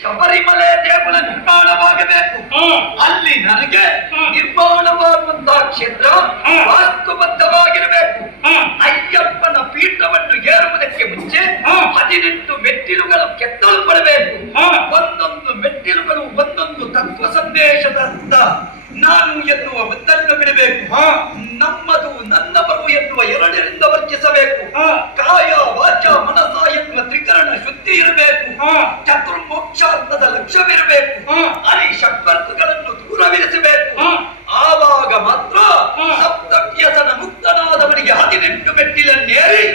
ಶಬರಿಮಲೆ ದೇಗುಲ ನಿರ್ಮಾಣವಾಗಬೇಕು. ಅಲ್ಲಿ ನನಗೆ ನಿರ್ಮಾಣವಾಗುವಂತಹ ಕ್ಷೇತ್ರ ವಾಸ್ತುಬದ್ಧವಾಗಿರಬೇಕು. ಅಯ್ಯಪ್ಪನ ಪೀಠವನ್ನು ಏರುವುದಕ್ಕೆ ಮುಂಚೆ 18 ಮೆಟ್ಟಿಲುಗಳು ಕೆತ್ತಲ್ಪಡಬೇಕು. ಒಂದೊಂದು ಮೆಟ್ಟಿಲುಗಳು ಒಂದೊಂದು ತತ್ವ ಸಂದೇಶದ ನಾನು ಎನ್ನುವ ಒಂದನ್ನು ಬಿಡಬೇಕು. ನಮ್ಮದು ನನ್ನವರು ಎನ್ನುವ ಎರಡರಿಂದ ವರ್ಜಿಸಬೇಕು. ಕಾಯ ವಾಚ ಮನಸ ಎನ್ನುವ ತ್ರಿಕರಣ ಶುದ್ಧಿ ಇರಬೇಕು. ಚತುರ್ಮೋಕ್ಷಾರ್ಥದ ಲಕ್ಷ್ಯವಿರಬೇಕು. ಅಲ್ಲಿ ಷಡ್ವರ್ತಗಳನ್ನು ದೂರವಿರಿಸಬೇಕು. ಆವಾಗ ಮಾತ್ರ ಸಪ್ತವ್ಯಸನ ಮುಕ್ತನಾದವನಿಗೆ 18 ಮೆಟ್ಟಿಲನ್ನೇರಿ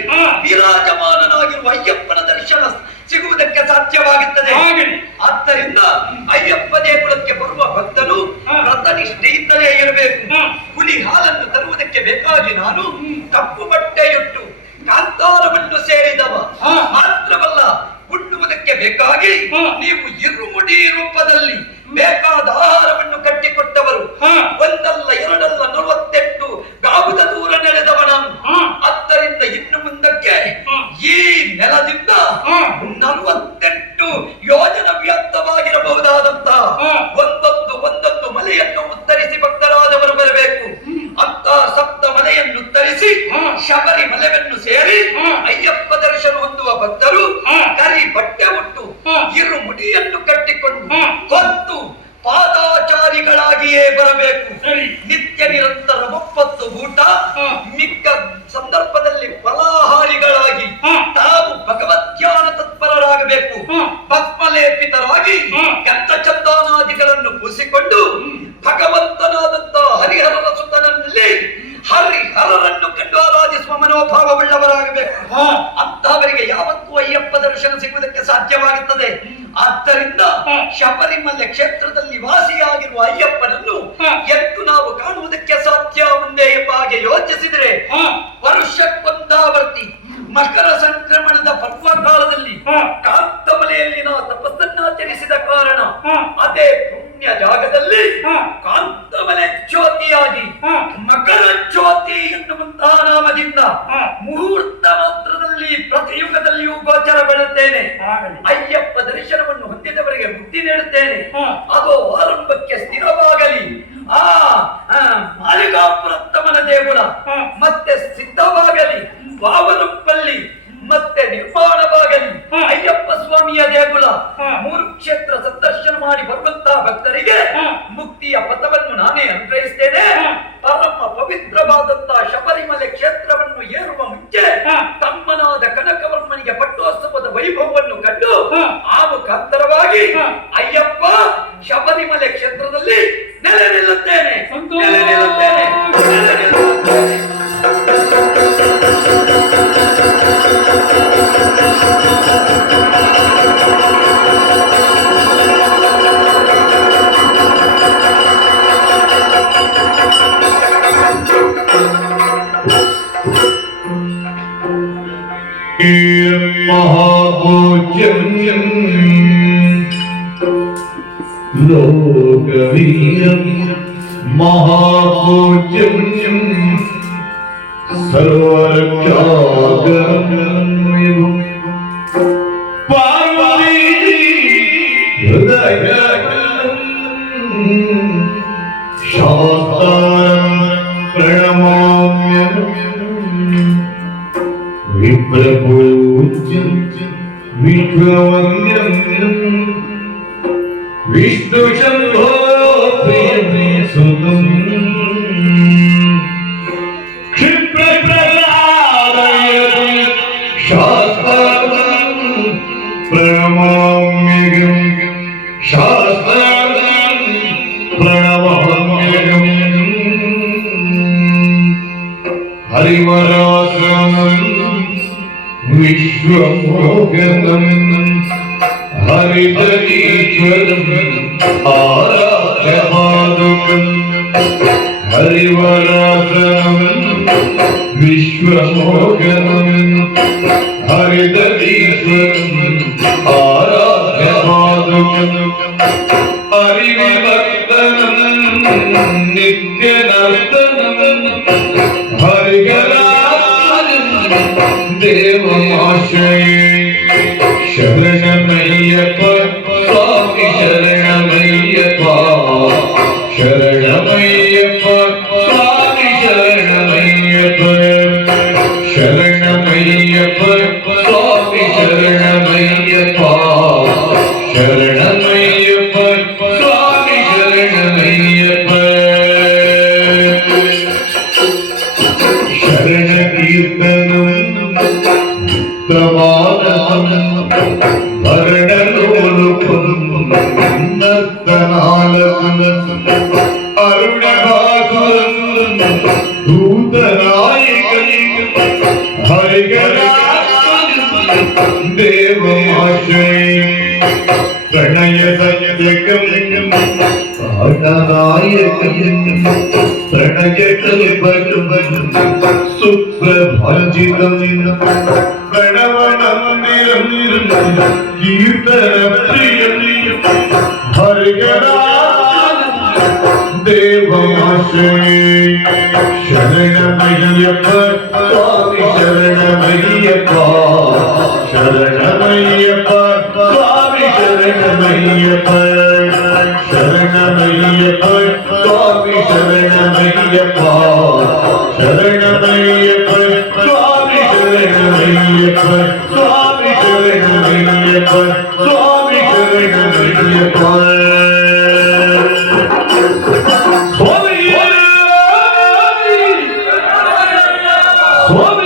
ವಿರಾಜಮಾನನಾಗಿರುವ ಅಯ್ಯಪ್ಪನ ದರ್ಶನ ಸಿಗುವುದಕ್ಕೆ ಸಾಧ್ಯವಾಗುತ್ತದೆ. ಆದ್ದರಿಂದ ಅಯ್ಯಪ್ಪ ದೇಗುಲಕ್ಕೆ ಬರುವ ಭಕ್ತನು ವ್ರತನಿಷ್ಠೆಯಿಂದಲೇ ಇರಬೇಕು. ಹುಲಿ ಹಾಲನ್ನು ತರುವುದಕ್ಕೆ ಬೇಕಾಗಿ ನಾನು ಕಪ್ಪು ಬಟ್ಟೆಯುಟ್ಟು ಕಾಂತಾರವನ್ನು ಸೇರಿದವ ಮಾತ್ರವಲ್ಲ, ಉಣ್ಣುವುದಕ್ಕೆ ಬೇಕಾಗಿ ನೀವು ಇರುಮುಡಿ ರೂಪದಲ್ಲಿ ಬೇಕಾದ ಆಹಾರವನ್ನು ಕಟ್ಟಿಕೊಟ್ಟವರು. ಒಂದಲ್ಲ ಎರಡಲ್ಲ 48 ಗಾಬುದ ದೂರ ನಡೆದವ ನಾನು. ಆದ್ದರಿಂದ ಇನ್ನು ಮುಂದಕ್ಕೆ ಈ ನೆಲದಿಂದ 48 ಯೋಜನ ವ್ಯರ್ಥವಾಗಿರಬಹುದಾದಂತಹ ಒಂದೊಂದು ಮಲೆಯನ್ನು ಉತ್ತರಿಸಿ ಭಕ್ತರಾದವರು ಬರಬೇಕು. ಅಂತ ಸಪ್ತ ಮಲೆಯನ್ನು ಉತ್ತರಿಸಿ ಶಬರಿಮಲೆಯನ್ನು ಸೇರಿ ಅಯ್ಯಪ್ಪ ದರ್ಶನ ಹೊಂದುವ ಭಕ್ತರು ಕರಿ ಬಟ್ಟೆ ಉಟ್ಟು ಇರು ಮುಡಿಯನ್ನು ಕಟ್ಟಿಕೊಂಡು ಹೊತ್ತು ಪಾದಾಚಾರಿಗಳಾಗಿಯೇ ಬರಬೇಕು. ನಿತ್ಯ ನಿರಂತರ 30 ಊಟ, ಮಿಕ್ಕ ಸಂದರ್ಭದಲ್ಲಿ ಫಲಾಹಾರಿಗಳಾಗಿ ತಾವು ಭಗವದ್ಧ್ಯಾನ ತತ್ಪರರಾಗಬೇಕು. ಭಸ್ಮಲೇಪಿತರಾಗಿ ಗಂಧ ಚಂದನಾದಿಗಳನ್ನು ಪೂಸಿಕೊಂಡು ಭಗವಂತನಾದಂತಹ ಹರಿಹರನ ಸುತನಲ್ಲಿ ಹರಿಹರರನ್ನು ಕಂಡು ಆರಾಧಿಸುವ ಮನೋಭಾವವುಳ್ಳವರಾಗಬೇಕು. ಅಂತಹವರಿಗೆ ಯಾವತ್ತೂ ಅಯ್ಯಪ್ಪ ದರ್ಶನ ಸಿಗುವುದಕ್ಕೆ ಸಾಧ್ಯವಾಗುತ್ತದೆ. ಆದ್ದರಿಂದ ಶಬರಿಮಲೆ ಕ್ಷೇತ್ರದಲ್ಲಿ ವಾಸಿಯಾಗಿರುವ ಅಯ್ಯಪ್ಪನನ್ನು ಎದ್ದು ನಾವು ಕಾಣುವುದಕ್ಕೆ ಸಾಧ್ಯ ಮುಂದೆ ಎಂಬ ಹಾಗೆ ಯೋಚಿಸಿದರೆ ವರ್ಷಕ್ಕೊಂದಾವರ್ತಿ ಮಕರ ಸಂಕ್ರಮಣದ ಪರ್ವಕಾಲದಲ್ಲಿ ಕಾಂತಮಲೆಯಲ್ಲಿ ನಾವು ತಪಸ್ಸನ್ನಾಚರಿಸಿದ ಕಾರಣ ಅದೇ ಪುಣ್ಯ ಜಾಗದಲ್ಲಿ ಕಾಂತಮಲೆ ಜ್ಯೋತಿಯಾಗಿ ಮಕರ ಜ್ಯೋತಿ ಎನ್ನುವಂತಹ ನಾಮದಿಂದ ಮುಹೂರ್ತ ಮಾತ್ರದಲ್ಲಿ ಪ್ರತಿಯುಗದಲ್ಲಿಯೂ ಗೋಚರಗೊಳ್ಳುತ್ತೇನೆ. ಅಯ್ಯಪ್ಪ ದರ್ಶನವನ್ನು ಹೊಂದಿದವರಿಗೆ ಮುಕ್ತಿ ನೀಡುತ್ತೇನೆ. ಅದು ಆರಂಭಕ್ಕೆ ಸ್ಥಿರವಾಗಲಿ. ಮಾಲಿಕಾಪುರತ್ತಮನ ದೇಗುಲ ಮತ್ತೆ ಸಿದ್ಧವಾಗಲಿ. ವಾವನಪಲ್ಲಿ ಮತ್ತೆ ನಿರ್ಮಾಣವಾಗಲಿ. ಅಯ್ಯಪ್ಪ ಸ್ವಾಮಿಯ ದೇಗುಲ 3 ಕ್ಷೇತ್ರ ಸಂದರ್ಶನ ಮಾಡಿ ಬರುವಂತಹ ಭಕ್ತರಿಗೆ ಮುಕ್ತಿಯ ಪಥವನ್ನು ನಾನೇ ಅನುಗ್ರಹಿಸ್ತೇನೆ. ಪರಮ ಪವಿತ್ರವಾದಂತಹ ಶಬರಿಮಲೆ ಕ್ಷೇತ್ರವನ್ನು ಏರುವ ಮುಂಚೆ ತಮ್ಮನಾದ ಕನಕವರ್ಮನಿಗೆ ಪಟ್ಟೋತ್ಸವದ ವೈಭವವನ್ನು ಕಂಡು ಆ ಮುಖಾಂತರವಾಗಿ ಅಯ್ಯಪ್ಪ ಶಬರಿಮಲೆ ಕ್ಷೇತ್ರದಲ್ಲಿ ನೆಲೆ ನಿಲ್ಲುತ್ತೇನೆ. महापूज्यं लोकवीरं महापूज्यं सर्वरक्षाकरं पार्वती हृदयकलं शास्त्रं प्रणमाम्यहम् विप्रपूज्यं विश्ववन्द्यं विष्णुशम्भो प्रियमे सुतं क्षिप्रप्रहलादयति शास्त्रं प्रणमाम्यहम् शास्त्रं प्रणमाम्यहम् हरिवरासनं विश्वमोहनं हरिजनीश्वरं आराध्यपादुकं हरिवरासनं विश्वमोहनं हरिजनीश्वरं आराध्यपादुकं हरिविवर्तनं नित्यनर्तनं ದೇವಮಾಶ್ರಯೇ ಶರಣಮಯ್ಯಪ್ಪ ಸ್ವಾಮಿ ಶರಣಮಯ್ಯಪ್ಪ ಶರಣಮಯ್ಯಪ್ಪ ಸ್ವಾಮಿ ಶರಣಮಯ್ಯಪ್ಪ ಶರಣಮಯ್ಯಪ್ಪ ಸ್ವಾಮಿ ಶರಣಮಯ್ಯಪ್ಪ ಶರಣಮಯ್ಯಪ್ಪ ಸ್ವಾಮಿ ಶರಣಮಯ್ಯಪ್ಪ ಶರಣ ಕೀರ್ತನಂ ಪ್ರಮಾಣಂ ಭರಣಲೋಲುಪಂ ನರ್ತನಾಲಕಂ ಅರುಣಭಾಸುರಂ ದೂತನಾಯಕಂ ಹರಿಗರಾಜಂ ದೇವಮಾಶ್ರಯೇ ಪ್ರಣಯ ಸಂಯಕಂ ಪ್ರಾಣನಾಯಕಂ ಪ್ರಣಯ ಕಲ್ಪಕಂ ಸುಪ್ರಭಾಜಿತಂ ಪ್ರಣವನಂದಿರಂ ಕೀರ್ತನ ಪ್ರಿಯಂ ಹರಿಗರಾಜಂ ದೇವಮಾಶ್ರಯೇ ಶರಣಮಯ್ಯಪ್ಪ ಸ್ವಾಮಿ ಶರಣಮಯ್ಯಪ್ಪ ಶರಣಮಯ್ಯಪ್ಪ ಸ್ವಾಮಿ ಶರಣಮಯ್ಯಪ್ಪ ಶರಣಮಯ್ಯಪ್ಪ ಸ್ವಾಮಿ ಶರಣಮಯ್ಯಪ್ಪ ಶರಣಮಯ್ಯಪ್ಪ ಸ್ವಾಮಿ ಶರಣಮಯ್ಯಪ್ಪ ಸ್ವಾಮಿ ಶರಣಮಯ್ಯಪ್ಪ ಸ್ವಾಮಿ ಶರಣಮಯ್ಯಪ್ಪ ಸ್ವಾಮಿ